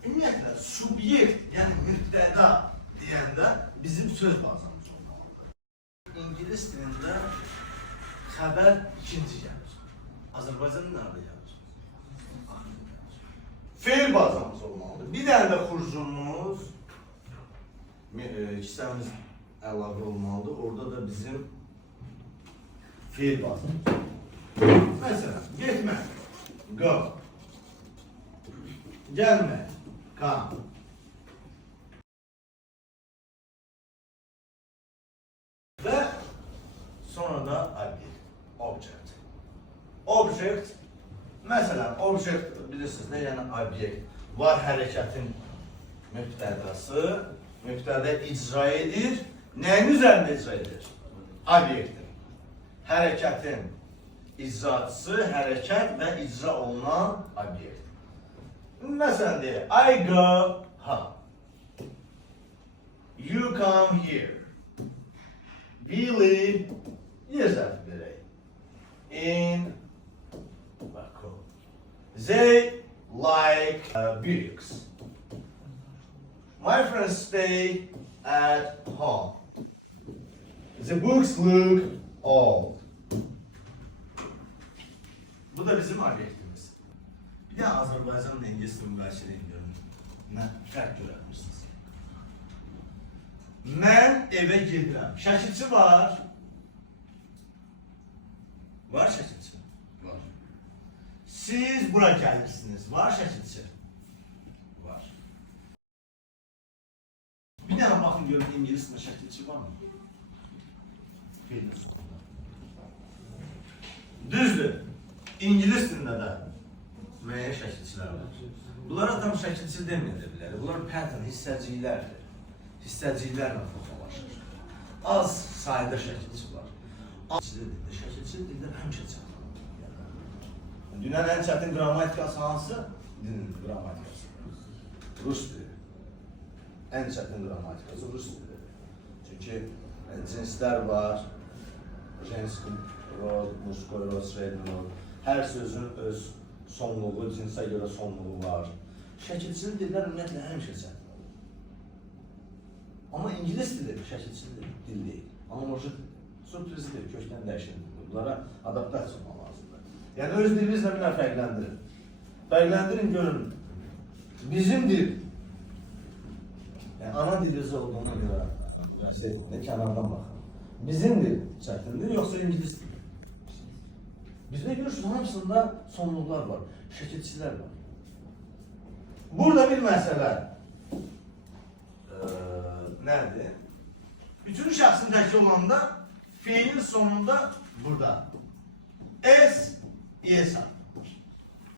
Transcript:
Ümumiyyətlə, subyekt, yəni mübtəda deyəndə bizim söz bazamız olmalıdır. İngilis dilində xəbər ikinci gəlir. Azərbaycan nerede gəlir? Feil bazamız olmalıdır. Bir dənə də xurcumuz, hissəmiz əlavə olmalıdır. Orada da bizim feil bazamız. Məsələn, getmək, go. Gəlmək, come. Və sonra da object. Object, məsələn, object bilirsiniz nə, yəni obyekt. Var hərəkətin mübtədası, mübtədə icra edir. Nəyin üzərində icra edir? Obyektin. Hərəkətin icraçısı, hərəkət və icra olunan obyekt. Məsələn deyək, I go home. You come here. We live, yer zərfi verək. In Baku. They like books. My friends stay at home. The books look old. Bu da bizim obyektimiz. Bir de Azərbaycanla İngilis dilini müqayisələyin görün. Nə fərq görə bilirsiniz? Mən evə gedirəm. Şəkilçi var. Var şəkilçi? Var. Siz bura gəlirsiniz. Var şəkilçi? Var. Bir dənə baxın görün İngilis dilində şəkilçi var mı? Feilin sonunda. Düzdür. İngilis dilində də müəyyən şəkilçilər var. Bunlara tam şəkilçi deməyə bilər. Bunlar pattern, hissəciklərdir. Hissəciklərlə formalaşır. Az sayda şəkilçi var. Şəkilçi dildə həmişə çətin. Dünyanın ən çətin qrammatikası hansı? Dilin qrammatikası. Rus dili. Ən çətin qrammatikası Rus dili. Çünki cinslər var. Jenski rod, muskoy rod, sredni rod. Hər sözün öz sonluğu, cinsə görə sonluğu var. Şəkilçinin dillər ümumiyyətlə həmişə çətin olur. Amma İngilis dili şəkilçinin dil deyil. Analoji sürprizdir, kökdən dəyişildir. Bunlara adaptasiya olmaq lazımdır. Yəni öz dilimizlə bir fərqləndirin. Fərqləndirin, görün. Bizim dil, yəni ana dilimiz olduğuna görə, kənardan baxın. Bizim dil çətindir, yoxsa İngilis dili? Bizdə görürsünüz, hamısında sonluqlar var, şəkilçilər var. Burada bir məsələ nədir? Üçüncü şəxsin təkli olanda feilin sonunda burada S, ES